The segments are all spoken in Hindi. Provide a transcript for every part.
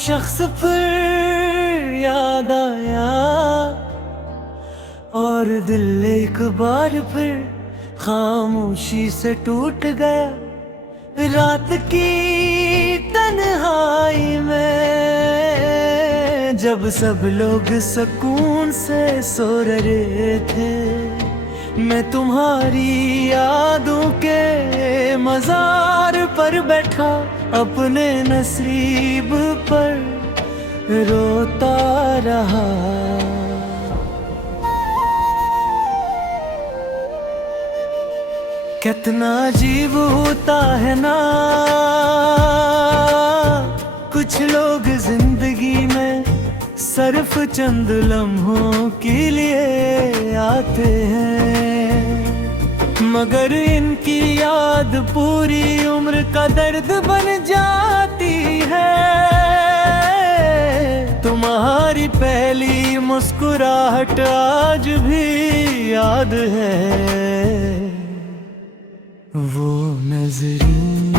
शख्स फिर याद आया और दिल एक बार फिर खामोशी से टूट गया। रात की तन्हाई में जब सब लोग सुकून से सो रहे थे, मैं तुम्हारी यादों के मजार पर बैठा अपने नसीब पर रोता रहा। कितना अजीब होता है ना, कुछ लोग जिंदगी में सिर्फ चंद लम्हों के लिए आते हैं, मगर इनकी याद पूरी उम्र का दर्द बन जाती है। तुम्हारी पहली मुस्कुराहट आज भी याद है, वो नजरें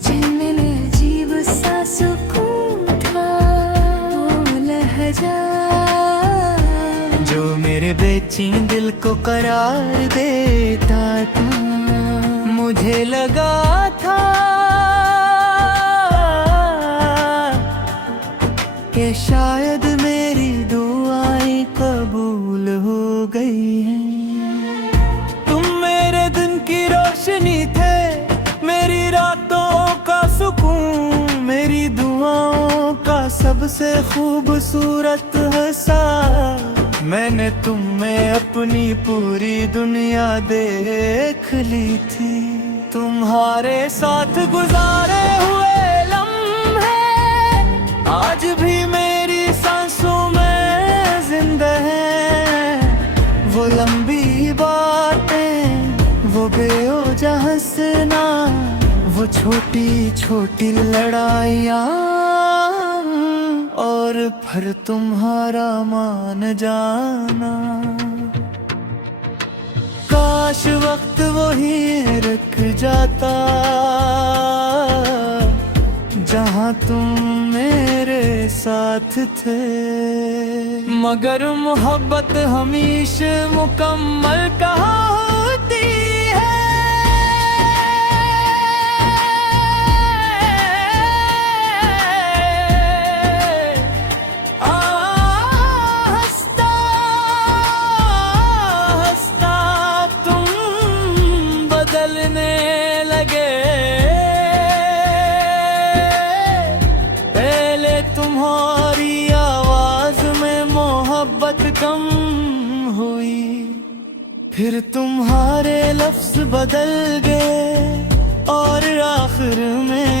जिनमें अजीब सा सुकून था, वो लहजा जो मेरे बेचैन दिल को करार देता था। मुझे लगा था कि शायद मेरी दुआएं कबूल हो गई हैं। तुम मेरे दिन की रोशनी थे, मेरी रातों का सुकून, मेरी दुआओं का सबसे खूबसूरत हिस्सा। मैंने तुम में अपनी पूरी दुनिया देख ली थी। तुम्हारे साथ गुजारे हुए लम्हे आज भी मेरी सांसों में जिंदा हैं। वो लंबी बातें, वो बेवजह हंसना, वो छोटी छोटी लड़ाइयाँ और फिर तुम्हारा मान जाना। काश वक्त वही रुक जाता जहाँ तुम मेरे साथ थे, मगर मोहब्बत हमेशा मुकम्मल कहाँ होती है। हंसता हंसता तुम बदलने लगे, पहले तुम्हारी आवाज में मोहब्बत कम हुई, फिर तुम्हारे लफ्ज बदल गए और आखिर में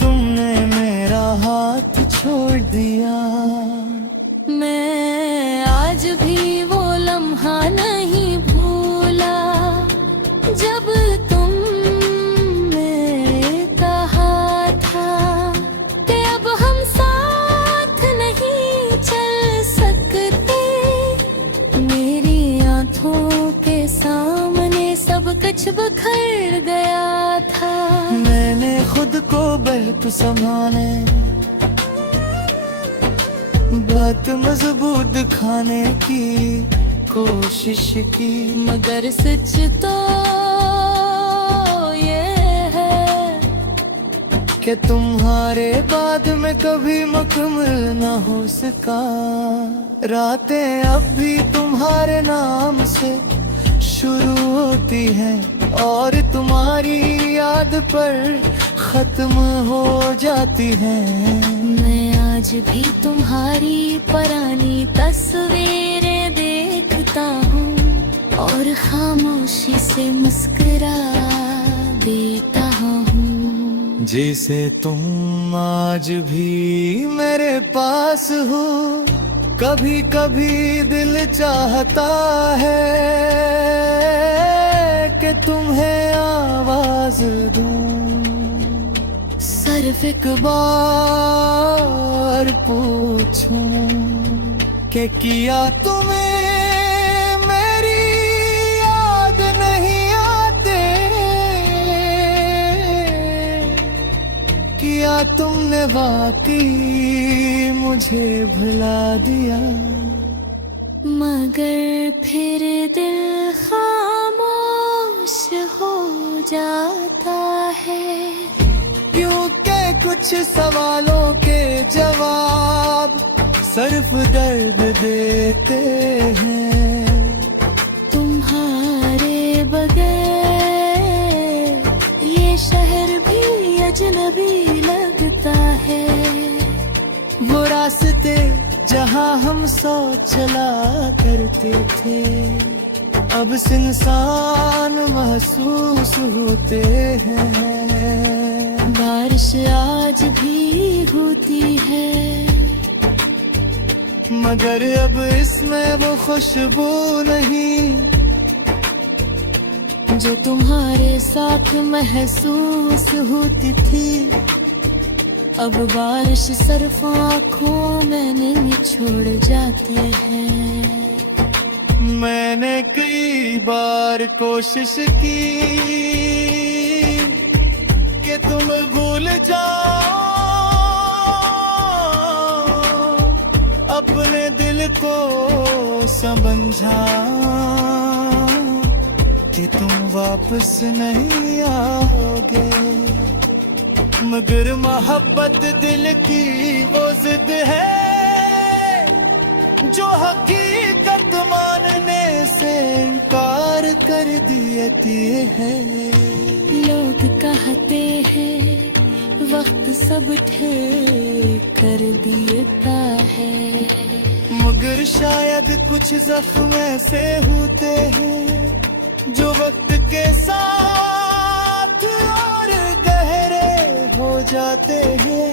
तुमने मेरा हाथ छोड़ दिया। मैं आज भी वो लम्हा नहीं भूला जब तुमने कहा था कि अब हम साथ नहीं चल सकते। मेरी आंखों के सामने सब कुछ बिखर गया था। मैंने खुद को बहुत संभाले, बात मजबूत दिखाने की कोशिश की, मगर सच तो ये है कि तुम्हारे बाद में कभी मुकम्मल न हो सका। रातें अब भी तुम्हारे नाम से शुरू होती हैं और तुम्हारी याद पर खत्म हो जाती हैं। मैं आज भी तुम्हारी पुरानी तस्वीरें देखता हूँ और खामोशी से मुस्कुरा देता हूँ। जैसे तुम आज भी मेरे पास हो, कभी कभी दिल चाहता है कि तुम्हें आवाज दूं, सिर्फ एक बार पूछूं कि किया तुम्हें मेरी याद नहीं आते, कि किया तुमने वाकई मुझे भुला दिया, मगर फिर दिल खामोश हो जाता है, क्योंकि कुछ सवालों के जवाब सिर्फ दर्द देते हैं। तुम्हारे बगैर ये शहर भी अजनबी लगता है, वो रास्ते जहाँ हम सौ चला करते थे अब सुनसान महसूस होते हैं। बारिश आज भी होती है, मगर अब इसमें वो खुशबू नहीं जो तुम्हारे साथ महसूस होती थी। अब बारिश सिर्फ आँखों में नहीं छोड़ जाती है। मैंने कई बार कोशिश की कि तुम भूल जाओ, अपने दिल को समझाओ कि तुम वापस नहीं आओगे, मगर मोहब्बत दिल की वो जिद है जो हकीकत मानने से इनकार कर देती है। लोग कहते हैं वक्त सब ठीक कर देता है, मगर शायद कुछ जख्म ऐसे होते हैं जो वक्त के साथ और गहरे हो जाते हैं।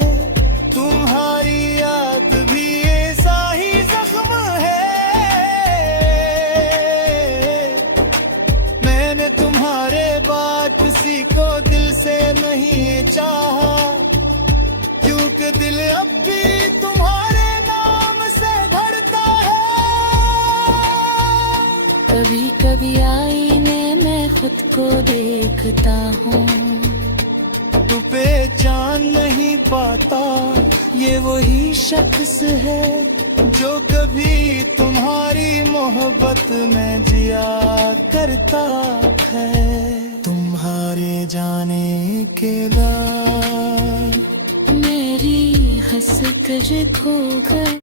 तुम्हारी याद भी ऐसा ही जख्म है, मैंने तुम्हारे बाद किसी को दिल से नहीं चाहा, क्योंकि दिल अब भी तुम्हारे नाम से धड़का है। कभी कभी आईने में खुद को देखता हूँ, तू पहचान नहीं पाता ये वही शख्स है जो कभी तुम्हारी मोहब्बत में जिया करता है। तुम्हारे जाने के बाद मेरी हंस तुझे खो गई।